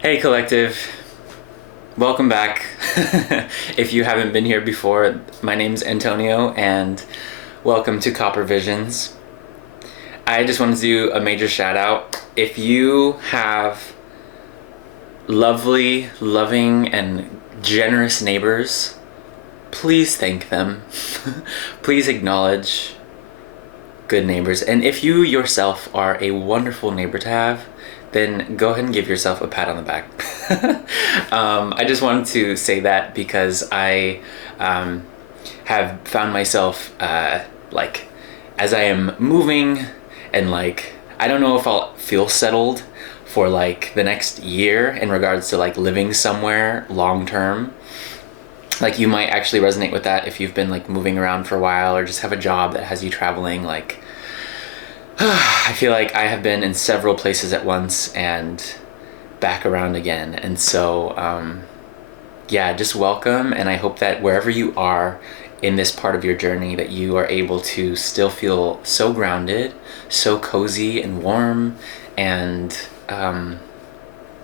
Hey collective, welcome back. If you haven't been here before, my name's Antonio and welcome to Copper Visions. I just wanted to do a major shout out. If you have lovely, loving, and generous neighbors, please thank them. Please acknowledge good neighbors. And if you yourself are a wonderful neighbor to have, then go ahead and give yourself a pat on the back. I just wanted to say that because I have found myself like as I am moving and like I don't know if I'll feel settled for like the next year in regards to like living somewhere long term. Like you might actually resonate with that if you've been like moving around for a while or just have a job that has you traveling. Like I feel like I have been in several places at once and back around again. And so yeah, just welcome. And I hope that wherever you are in this part of your journey, that you are able to still feel so grounded, so cozy and warm, and I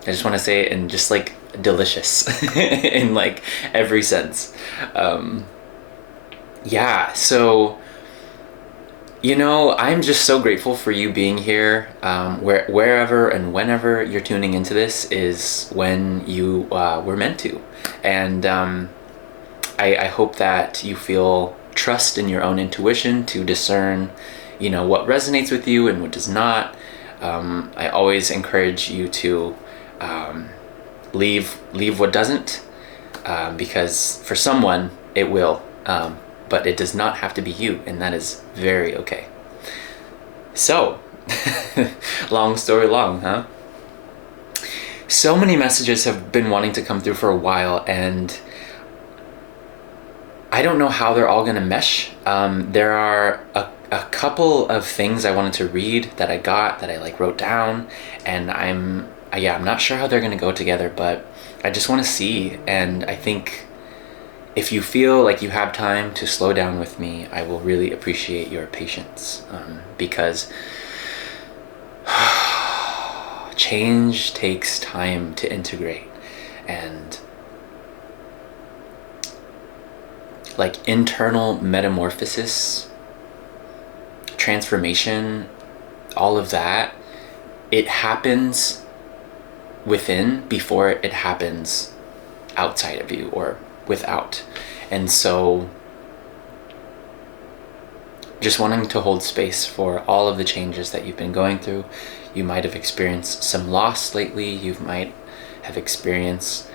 just want to say it and just like delicious in like every sense. Yeah, so I'm just so grateful for you being here. Wherever and whenever you're tuning into this is when you were meant to, and I hope that you feel trust in your own intuition to discern, what resonates with you and what does not. I always encourage you to leave what doesn't, because for someone it will, but it does not have to be you, and that is very okay. So, long story long, huh? So many messages have been wanting to come through for a while, and I don't know how they're all gonna mesh. There are a couple of things I wanted to read that I like wrote down, and I'm not sure how they're gonna go together, but I just want to see. And I think if you feel like you have time to slow down with me, I will really appreciate your patience, because change takes time to integrate, and like internal metamorphosis, transformation, all of that, it happens within before it happens outside of you or without. And so just wanting to hold space for all of the changes that you've been going through. You might have experienced some loss lately. You might have experienced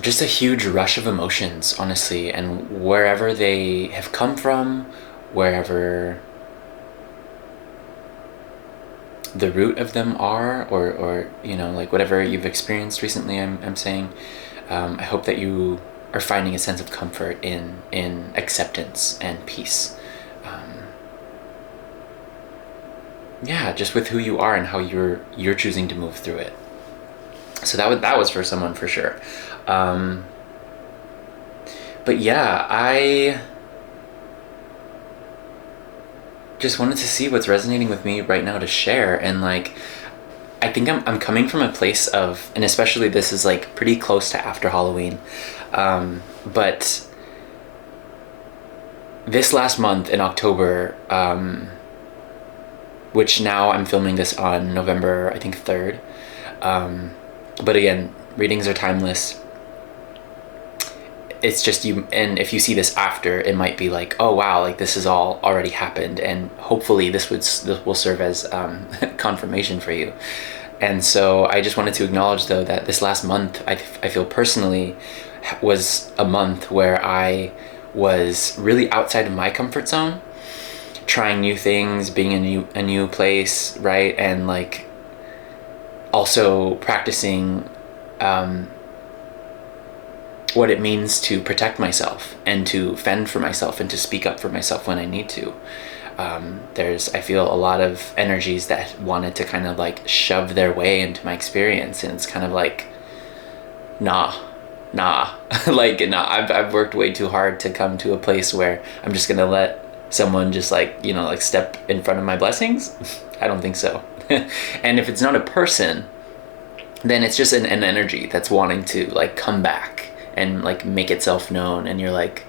just a huge rush of emotions, honestly, and wherever they have come from, wherever the root of them are, or like whatever you've experienced recently, I'm saying, I hope that you are finding a sense of comfort in acceptance and peace. Yeah, just with who you are and how you're choosing to move through it. So that was for someone for sure. But yeah, I just wanted to see what's resonating with me right now to share. And like I think I'm coming from a place of, and especially this is like pretty close to after Halloween, but this last month in October, which now I'm filming this on November, I think 3rd, but again, readings are timeless. It's just you, and if you see this after, it might be like, oh wow, like this has all already happened, and hopefully this will serve as confirmation for you. And so I just wanted to acknowledge though that this last month, I feel personally was a month where I was really outside of my comfort zone, trying new things, being in a new place, right? And like also practicing what it means to protect myself and to fend for myself and to speak up for myself when I need to. I feel a lot of energies that wanted to kind of like shove their way into my experience, and it's kind of like, nah, like, nah, I've worked way too hard to come to a place where I'm just gonna let someone just like, like step in front of my blessings. I don't think so. And if it's not a person, then it's just an energy that's wanting to like come back and like make itself known. And you're like,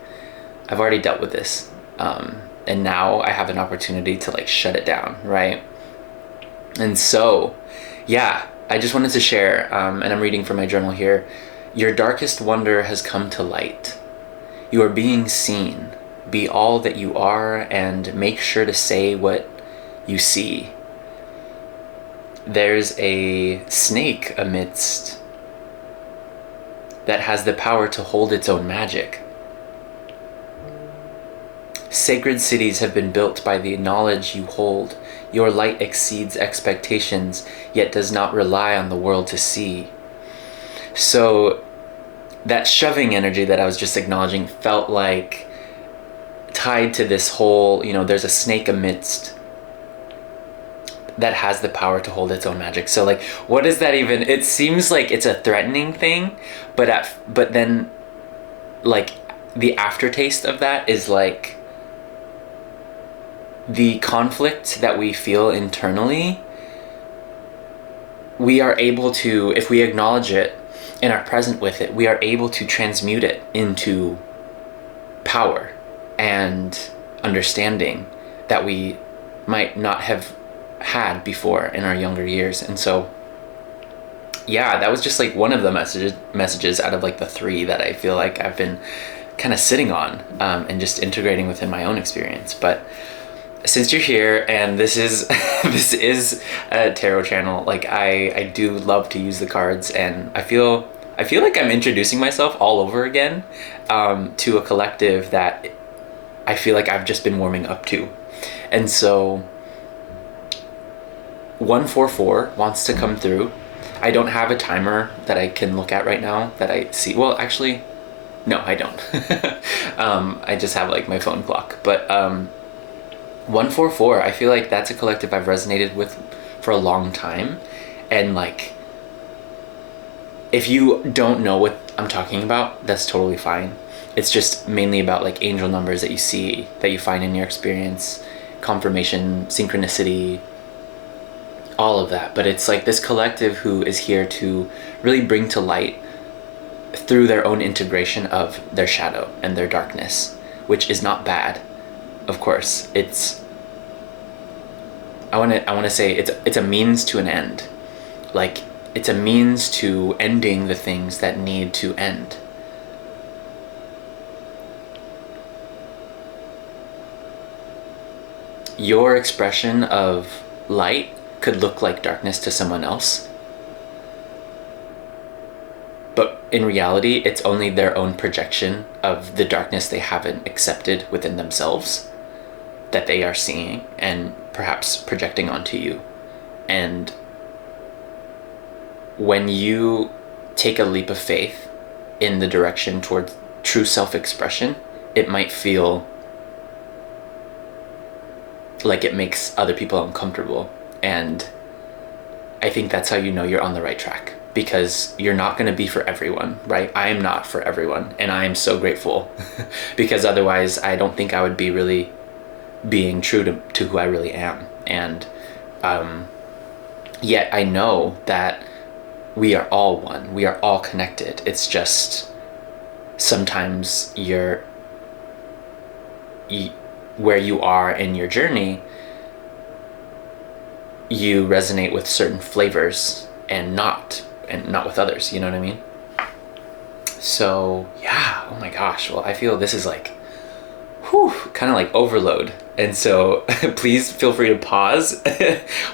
I've already dealt with this. And now I have an opportunity to like shut it down, right? And so, yeah, I just wanted to share, and I'm reading from my journal here. Your darkest wonder has come to light. You are being seen. Be all that you are, and make sure to say what you see. There's a snake amidst that has the power to hold its own magic. Sacred cities have been built by the knowledge you hold. Your light exceeds expectations, yet does not rely on the world to see. So that shoving energy that I was just acknowledging felt like tied to this whole, there's a snake amidst that has the power to hold its own magic. So like, what is that even? It seems like it's a threatening thing, but then like the aftertaste of that is like the conflict that we feel internally. We are able to, if we acknowledge it and are present with it, we are able to transmute it into power and understanding that we might not have had before in our younger years. And so, yeah, that was just like one of the messages out of like the 3 that I feel like I've been kind of sitting on, and just integrating within my own experience. But since you're here and this is this is a tarot channel, like I do love to use the cards, and I feel like I'm introducing myself all over again, to a collective that I feel like I've just been warming up to. And so 144 wants to come through. I don't have a timer that I can look at right now that I see. Well, actually, no, I don't. I just have like my phone clock. But 144, I feel like that's a collective I've resonated with for a long time. And like, if you don't know what I'm talking about, that's totally fine. It's just mainly about like angel numbers that you see, that you find in your experience, confirmation, synchronicity, all of that. But it's like this collective who is here to really bring to light through their own integration of their shadow and their darkness, which is not bad. Of course, I want to say it's a means to an end. Like, it's a means to ending the things that need to end. Your expression of light could look like darkness to someone else, but in reality, it's only their own projection of the darkness they haven't accepted within themselves that they are seeing and perhaps projecting onto you. And when you take a leap of faith in the direction towards true self-expression, it might feel like it makes other people uncomfortable. And I think that's how you know you're on the right track, because you're not going to be for everyone, right? I am not for everyone, and I am so grateful because otherwise I don't think I would be really being true to who I really am. And yet I know that we are all one. We are all connected. It's just sometimes where you are in your journey, you resonate with certain flavors and not with others, you know what I mean? So yeah, oh my gosh, well, I feel this is like kind of like overload. And so please feel free to pause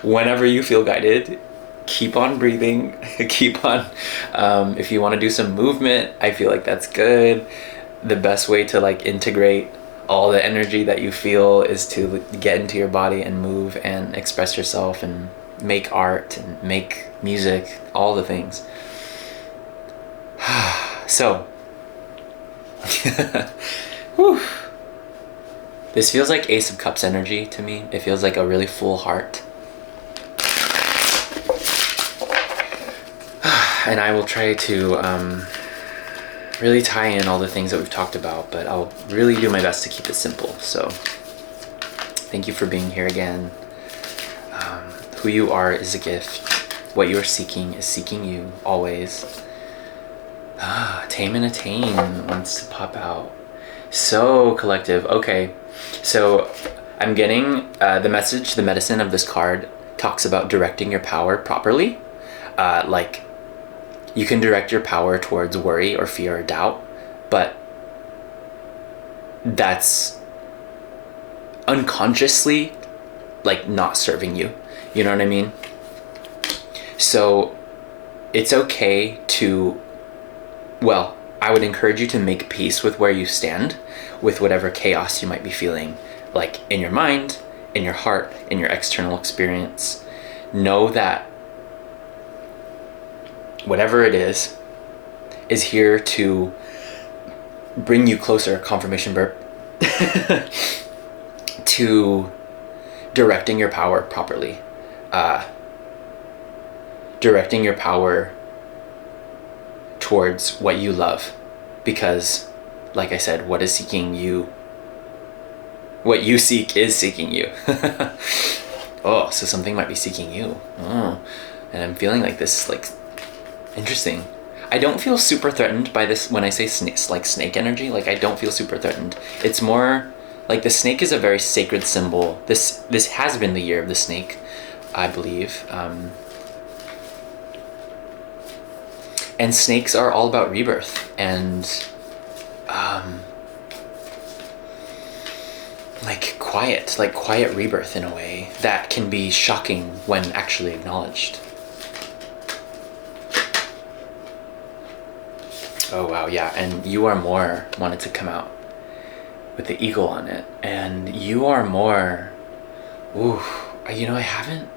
whenever you feel guided. Keep on breathing. Keep on, if you want to do some movement, I feel like that's good. The best way to like integrate all the energy that you feel is to get into your body and move and express yourself and make art and make music, all the things. So whew. This feels like Ace of Cups energy to me. It feels like a really full heart. And I will try to really tie in all the things that we've talked about, but I'll really do my best to keep it simple. So thank you for being here again. Who you are is a gift. What you are seeking is seeking you always. Tame and Attain wants to pop out. So collective. Okay. So I'm getting the message, the medicine of this card talks about directing your power properly. Like you can direct your power towards worry or fear or doubt, but that's unconsciously like not serving you. You know what I mean? So it's okay to, well, I would encourage you to make peace with where you stand, with whatever chaos you might be feeling, like in your mind, in your heart, in your external experience. Know that whatever it is here to bring you closer, confirmation burp, to directing your power properly. Directing your power towards what you love. Because, like I said, what is seeking you, what you seek is seeking you. Oh, so something might be seeking you. Oh, and I'm feeling like this, like, interesting. I don't feel super threatened by this when I say snake energy. Like, I don't feel super threatened. It's more like the snake is a very sacred symbol. This has been the year of the snake, I believe. And snakes are all about rebirth and like quiet rebirth in a way that can be shocking when actually acknowledged. Oh wow, yeah, and You Are More wanted to come out with the eagle on it, and You Are More, ooh, you know, I haven't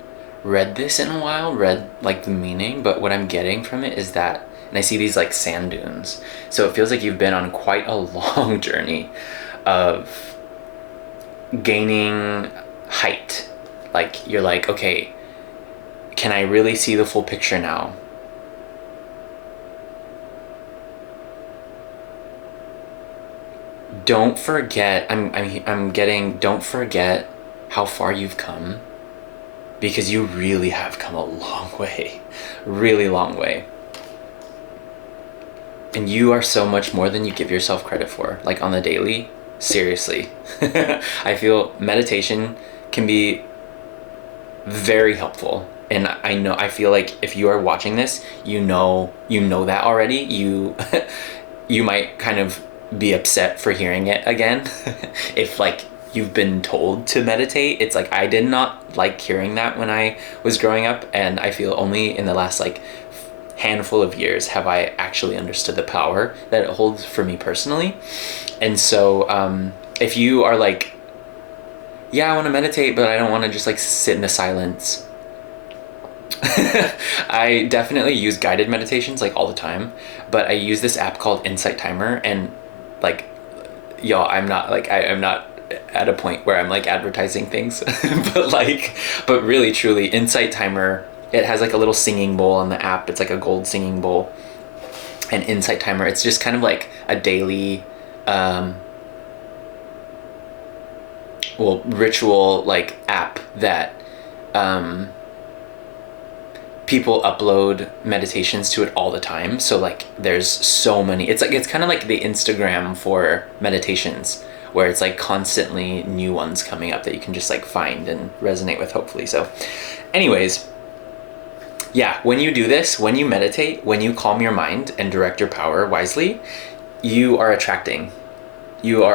read this in a while, read like the meaning, but what I'm getting from it is that, and I see these like sand dunes, so it feels like you've been on quite a long journey of gaining height. Like you're like, okay, can I really see the full picture now? Don't forget, I'm getting, don't forget how far you've come, because you really have come a long way, really long way. And you are so much more than you give yourself credit for, like on the daily, seriously. I feel meditation can be very helpful. And I feel like if you are watching this, you know that already. You might kind of be upset for hearing it again. If like you've been told to meditate, it's like I did not like hearing that when I was growing up, and I feel only in the last like handful of years have I actually understood the power that it holds for me personally. And so if you are like, yeah, I want to meditate, but I don't want to just like sit in the silence, I definitely use guided meditations like all the time, but I use this app called Insight Timer, and like, y'all, I'm not at a point where I'm like advertising things, but really truly, Insight Timer, it has like a little singing bowl on the app. It's like a gold singing bowl. And Insight Timer, it's just kind of like a daily ritual like app that people upload meditations to it all the time. So like there's so many, it's kind of like the Instagram for meditations, where it's like constantly new ones coming up that you can just like find and resonate with, hopefully. So anyways, yeah, when you do this, when you meditate, when you calm your mind and direct your power wisely, you are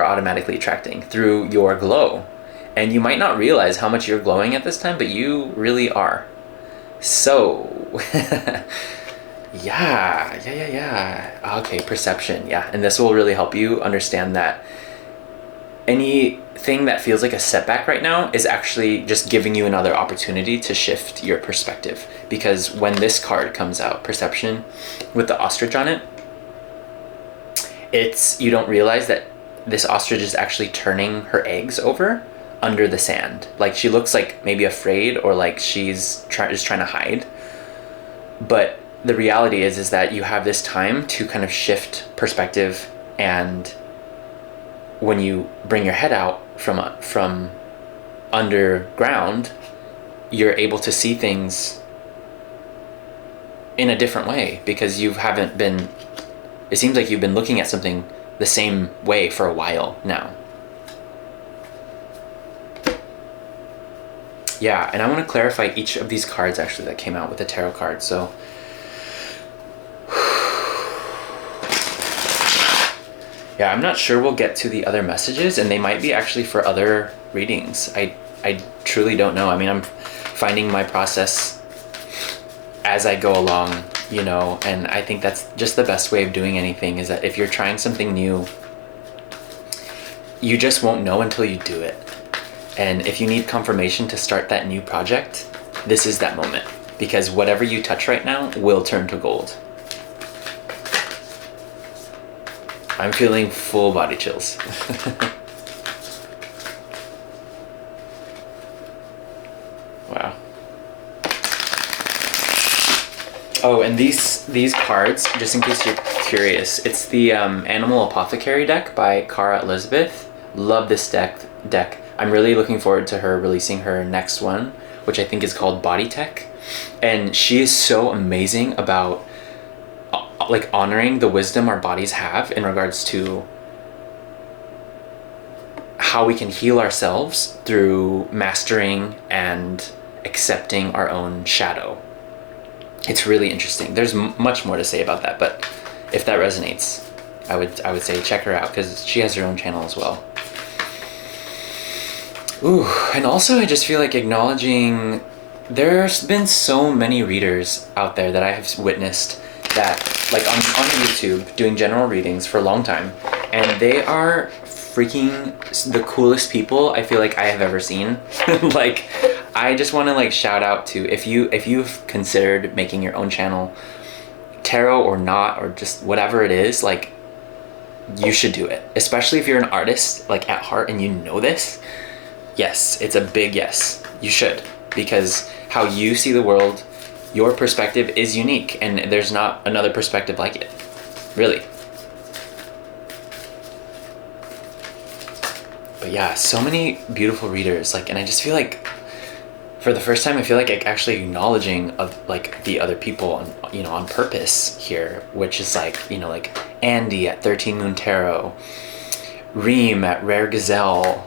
automatically attracting through your glow. And you might not realize how much you're glowing at this time, but you really are. So, yeah. Okay, perception, yeah. And this will really help you understand that anything that feels like a setback right now is actually just giving you another opportunity to shift your perspective. Because when this card comes out, perception, with the ostrich on it, you don't realize that this ostrich is actually turning her eggs over under the sand. Like she looks like maybe afraid, or like she's just trying to hide. But the reality is that you have this time to kind of shift perspective, and when you bring your head out from underground, you're able to see things in a different way because you haven't been, it seems like you've been looking at something the same way for a while now. Yeah, and I want to clarify each of these cards actually that came out with the tarot card. So yeah, I'm not sure we'll get to the other messages, and they might be actually for other readings. I truly don't know. I mean, I'm finding my process as I go along, you know, and I think that's just the best way of doing anything, is that if you're trying something new, you just won't know until you do it. And if you need confirmation to start that new project, this is that moment, because whatever you touch right now will turn to gold. I'm feeling full body chills. Wow. Oh, and these cards, just in case you're curious, it's the Animal Apothecary deck by Cara Elizabeth. Love this deck. I'm really looking forward to her releasing her next one, which I think is called Body Tech. And she is so amazing about like honoring the wisdom our bodies have in regards to how we can heal ourselves through mastering and accepting our own shadow. It's really interesting. There's much more to say about that, but if that resonates, I would say check her out, because she has her own channel as well. Ooh, and also I just feel like acknowledging, there's been so many readers out there that I have witnessed that, like on YouTube, doing general readings for a long time, and they are freaking the coolest people I feel like I have ever seen. Like, I just want to like shout out to, if you've considered making your own channel, tarot or not, or just whatever it is, like, you should do it, especially if you're an artist, like at heart, and you know this. Yes, it's a big yes, you should, because how you see the world, your perspective is unique, and there's not another perspective like it, really. But yeah, so many beautiful readers, like, and I just feel like for the first time, I feel like actually acknowledging of like the other people on, you know, on purpose here, which is like, you know, like Andy at 13 Moon Tarot, Reem at Rare Gazelle,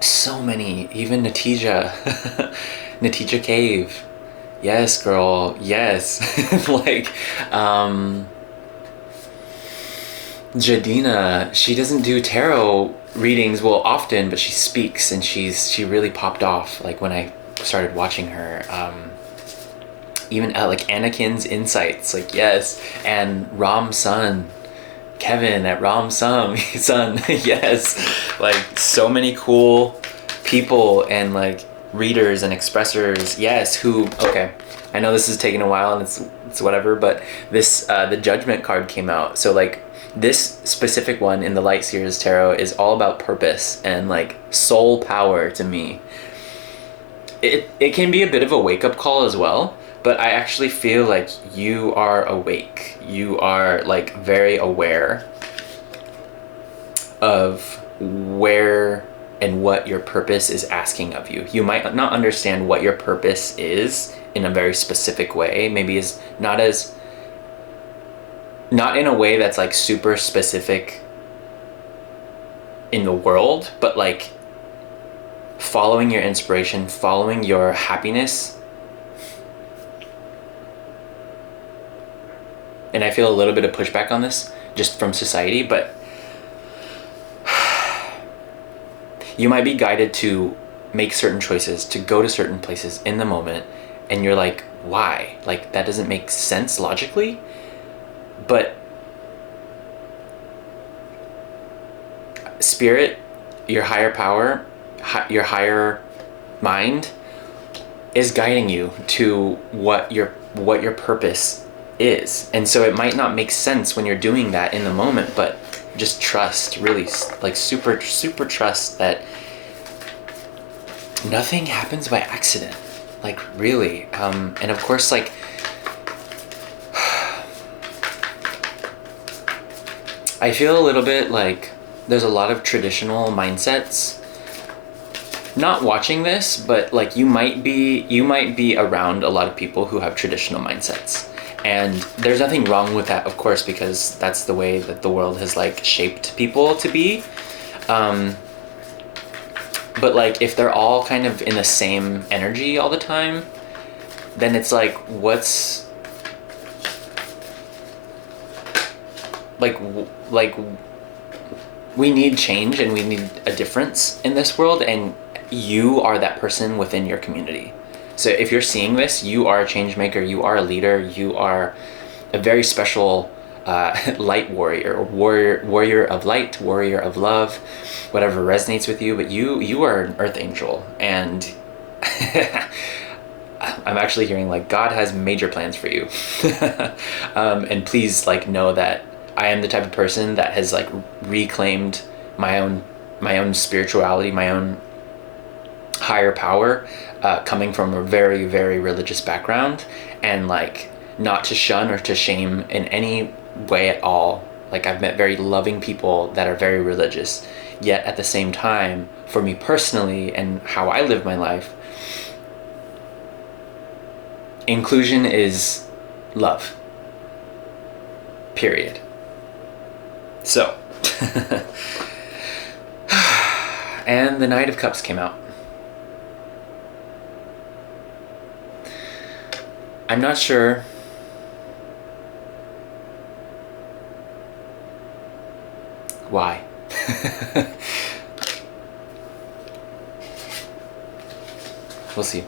so many, even Natija, Natija Cave, yes girl, yes. Like Jadina, she doesn't do tarot readings well often, but she speaks, and she really popped off like when I started watching her. Even like Anakin's Insights, like yes, and Ram Sun, Kevin at Ram Sun, yes, like so many cool people and like readers and expressors, yes, who, okay, I know this is taking a while and it's whatever, but this the Judgment card came out, so like this specific one in the Light Seers Tarot is all about purpose and like soul power to me. It can be a bit of a wake-up call as well, but I actually feel like you are awake. You are like very aware of where and what your purpose is asking of you. You might not understand what your purpose is in a very specific way, maybe is not in a way that's like super specific in the world, but like following your inspiration, following your happiness. And I feel a little bit of pushback on this just from society, but you might be guided to make certain choices, to go to certain places in the moment, and you're like, why? Like, that doesn't make sense logically. But spirit, your higher power, your higher mind is guiding you to what your purpose is. And so it might not make sense when you're doing that in the moment, but just trust, really, like super trust that nothing happens by accident, like really. And of course, like I feel a little bit like there's a lot of traditional mindsets not watching this, but like you might be around a lot of people who have traditional mindsets. And there's nothing wrong with that, of course, because that's the way that the world has like shaped people to be. But like if they're all kind of in the same energy all the time, then it's like what's like we need change and we need a difference in this world, and you are that person within your community. So if you're seeing this, you are a change maker, you are a leader, you are a very special light warrior, warrior of light, warrior of love, whatever resonates with you. But you are an earth angel, and I'm actually hearing like God has major plans for you. And please like know that I am the type of person that has like reclaimed my own spirituality, my own higher power, coming from a very, very religious background, and like not to shun or to shame in any way at all. Like I've met very loving people that are very religious, yet at the same time, for me personally and how I live my life, inclusion is love. Period. So, and the Knight of Cups came out. I'm not sure why. We'll see.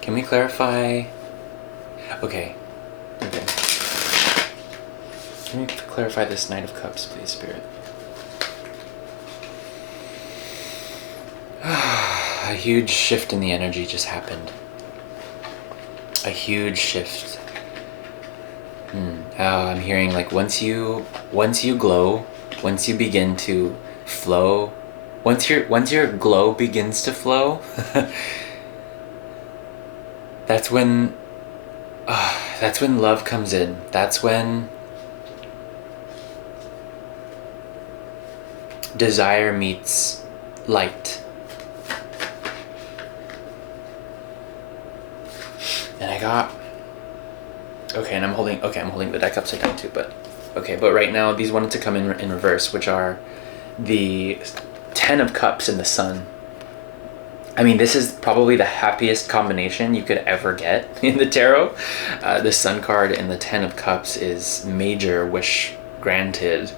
Can we clarify? Okay. Can we clarify this Knight of Cups, please, Spirit? A huge shift in the energy just happened. A huge shift. I'm hearing like once you glow, once you begin to flow, once your glow begins to flow, that's when love comes in. That's when desire meets light. And I got and I'm holding the deck upside down too, but right now these wanted to come in reverse, which are the 10 of Cups and the Sun. I mean, this is probably the happiest combination you could ever get in the tarot. The Sun card and the 10 of Cups is major wish granted.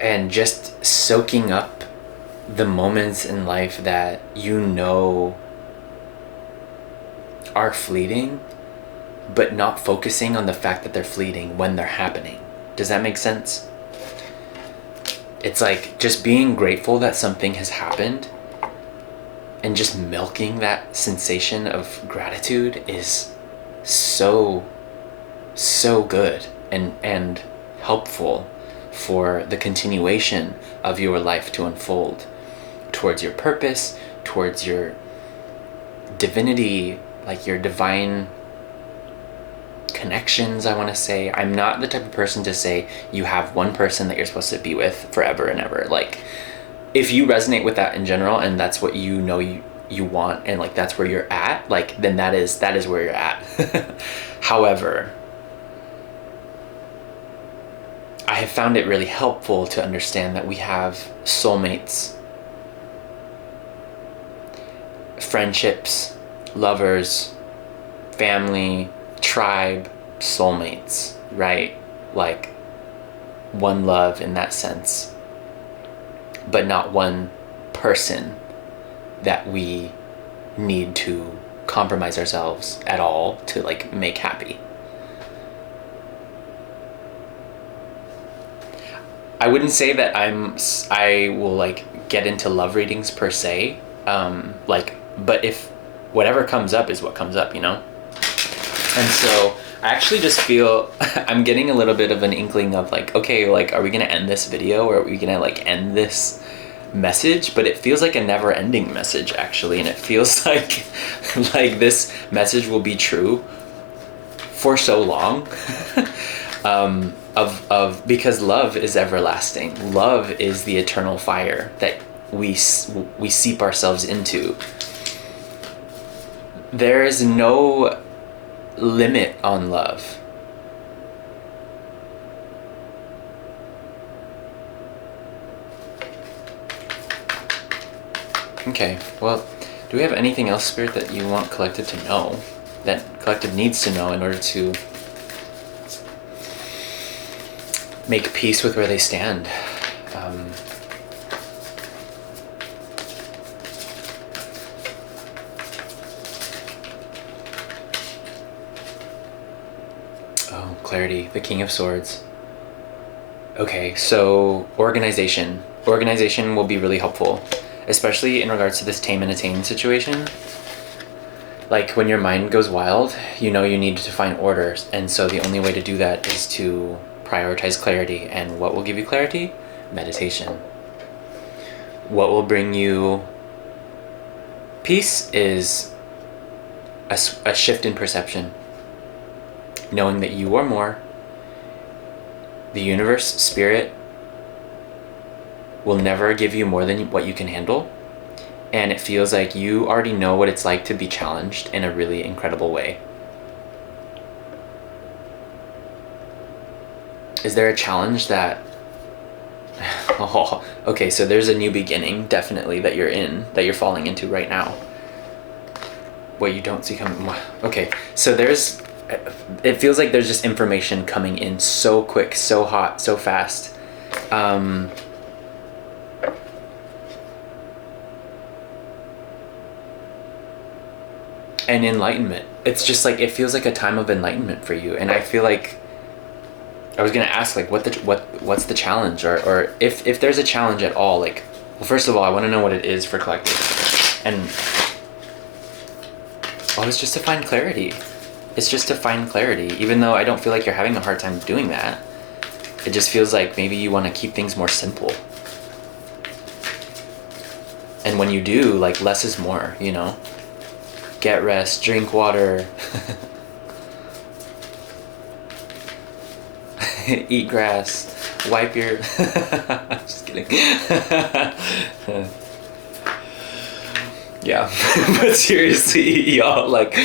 And just soaking up the moments in life that you know are fleeting, but not focusing on the fact that they're fleeting when they're happening. Does that make sense? It's like just being grateful that something has happened and just milking that sensation of gratitude is so good and helpful for the continuation of your life to unfold towards your purpose, towards your divinity, like your divine connections. I want to say, I'm not the type of person to say you have one person that you're supposed to be with forever and ever. Like if you resonate with that in general and that's what you know you want, and like that's where you're at, like then that is where you're at. However, I have found it really helpful to understand that we have soulmates, friendships, lovers, family, tribe, soulmates, right? Like one love in that sense, but not one person that we need to compromise ourselves at all to like make happy. I wouldn't say that I will like get into love readings per se, but if whatever comes up is what comes up, you know? And so I actually just feel I'm getting a little bit of an inkling of like, okay, like, are we gonna end this video, or are we gonna like end this message? But it feels like a never ending message actually, and it feels like this message will be true for so long. Because love is everlasting. Love is the eternal fire that we seep ourselves into. There is no limit on love. Okay, well, do we have anything else, Spirit, that you want Collective to know, that Collective needs to know in order to make peace with where they stand? Oh, clarity, the King of Swords. Okay, so organization. Organization will be really helpful, especially in regards to this tame and attain situation. Like when your mind goes wild, you know you need to find order, and so the only way to do that is to prioritize clarity. And what will give you clarity? Meditation. What will bring you peace is a shift in perception. Knowing that you are more. The universe, spirit, will never give you more than what you can handle. And it feels like you already know what it's like to be challenged in a really incredible way. Is there a challenge that... Oh, okay, so there's a new beginning, definitely, that you're falling into right now. What you don't see coming... Okay, so there's... It feels like there's just information coming in so quick, so hot, so fast. And enlightenment. It's just like, it feels like a time of enlightenment for you. And I feel like I was gonna ask, like, what's the challenge, or if there's a challenge at all. Like, well, first of all, I want to know what it is for Collective, and it's just to find clarity. It's just to find clarity, even though I don't feel like you're having a hard time doing that. It just feels like maybe you want to keep things more simple. And when you do, like, less is more, you know? Get rest, drink water, eat grass, wipe your... Just kidding. Yeah, but seriously, y'all, like,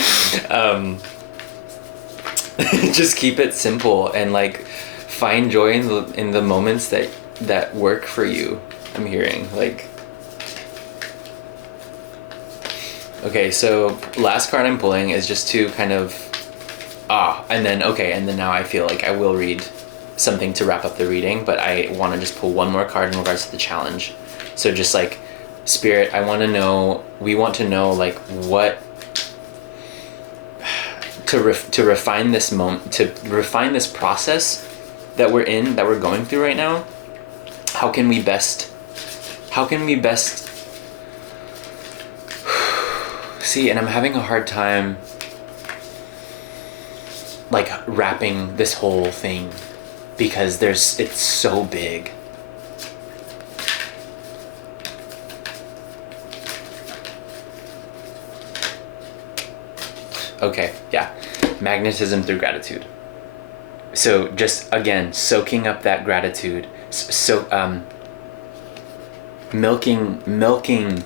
just keep it simple and, like, find joy in the moments that work for you. I'm hearing, like... Okay, so last card I'm pulling is just to kind of... and then now I feel like I will read something to wrap up the reading, but I want to just pull one more card in regards to the challenge. So just, like, Spirit, we want to know, like, what... To refine this moment, to refine this process that we're going through right now. How can we best see? And I'm having a hard time, like, wrapping this whole thing, because it's so big. Okay, yeah. Magnetism through gratitude. So just, again, soaking up that gratitude. Milking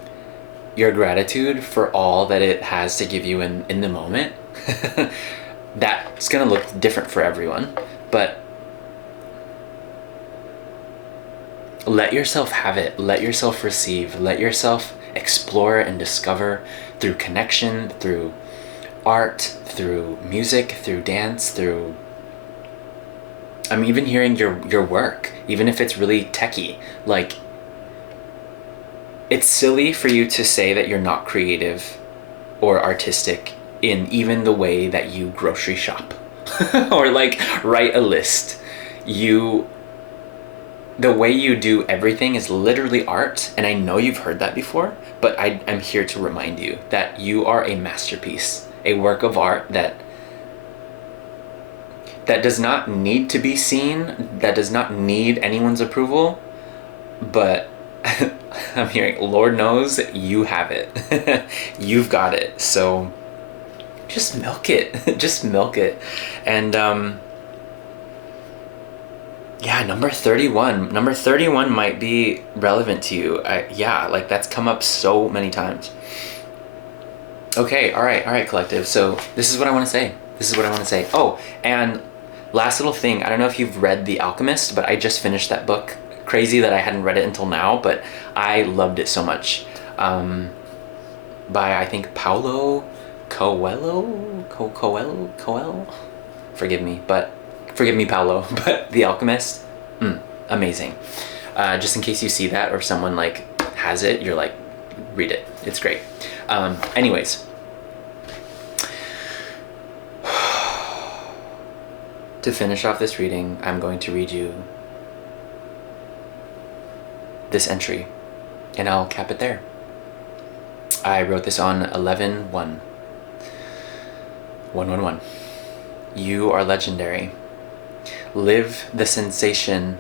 your gratitude for all that it has to give you in the moment. That's gonna look different for everyone, but let yourself have it. Let yourself receive. Let yourself explore and discover through connection, through art, through music, through dance, through... I'm even hearing your work, even if it's really techie. Like, it's silly for you to say that you're not creative or artistic in even the way that you grocery shop or, like, write a list. The way you do everything is literally art, and I know you've heard that before, but I'm here to remind you that you are a masterpiece, a work of art that does not need to be seen, that does not need anyone's approval, but I'm hearing, Lord knows, you have it. You've got it. So just milk it. Just milk it. And Yeah, number 31. Number 31 might be relevant to you. Yeah, like that's come up so many times. Okay, all right, collective. So this is what I want to say. This is what I want to say. Oh, and last little thing. I don't know if you've read The Alchemist, but I just finished that book. Crazy that I hadn't read it until now, but I loved it so much. By I think Paulo Coelho. Forgive me, Paulo. But The Alchemist, amazing. Just in case you see that or someone like has it, you're like, read it. It's great. Anyways, to finish off this reading, I'm going to read you this entry, and I'll cap it there. I wrote this on 11/1. 111. You are legendary. Live the sensation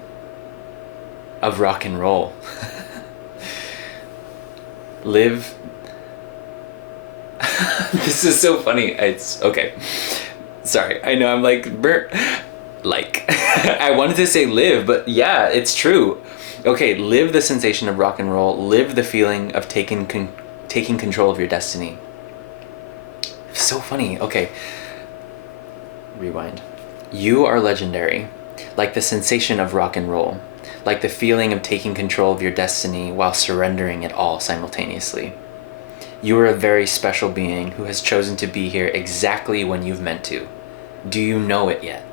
of rock and roll. Live. This is so funny. It's okay. Sorry. I know I'm like, I wanted to say live, but yeah, it's true. Okay, live the sensation of rock and roll. Live the feeling of taking control of your destiny. So funny. Okay. Rewind. You are legendary, like the sensation of rock and roll, like the feeling of taking control of your destiny while surrendering it all simultaneously. You are a very special being who has chosen to be here exactly when you've meant to. Do you know it yet?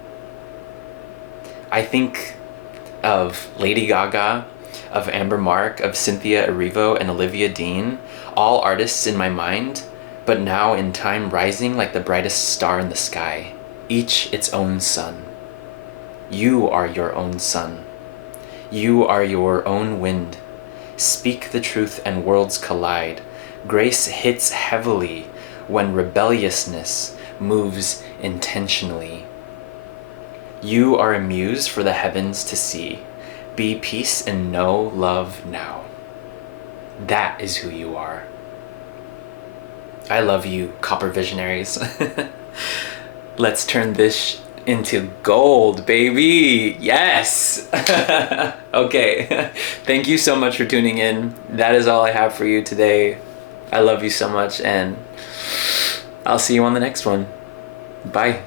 I think of Lady Gaga, of Amber Mark, of Cynthia Erivo, and Olivia Dean, all artists in my mind, but now in time rising like the brightest star in the sky, each its own sun. You are your own sun. You are your own wind. Speak the truth and worlds collide. Grace hits heavily when rebelliousness moves intentionally. You are a muse for the heavens to see. Be peace and know love now. That is who you are. I love you, copper visionaries. Let's turn this into gold, baby. Yes. Okay. Thank you so much for tuning in. That is all I have for you today. I love you so much, and I'll see you on the next one. Bye.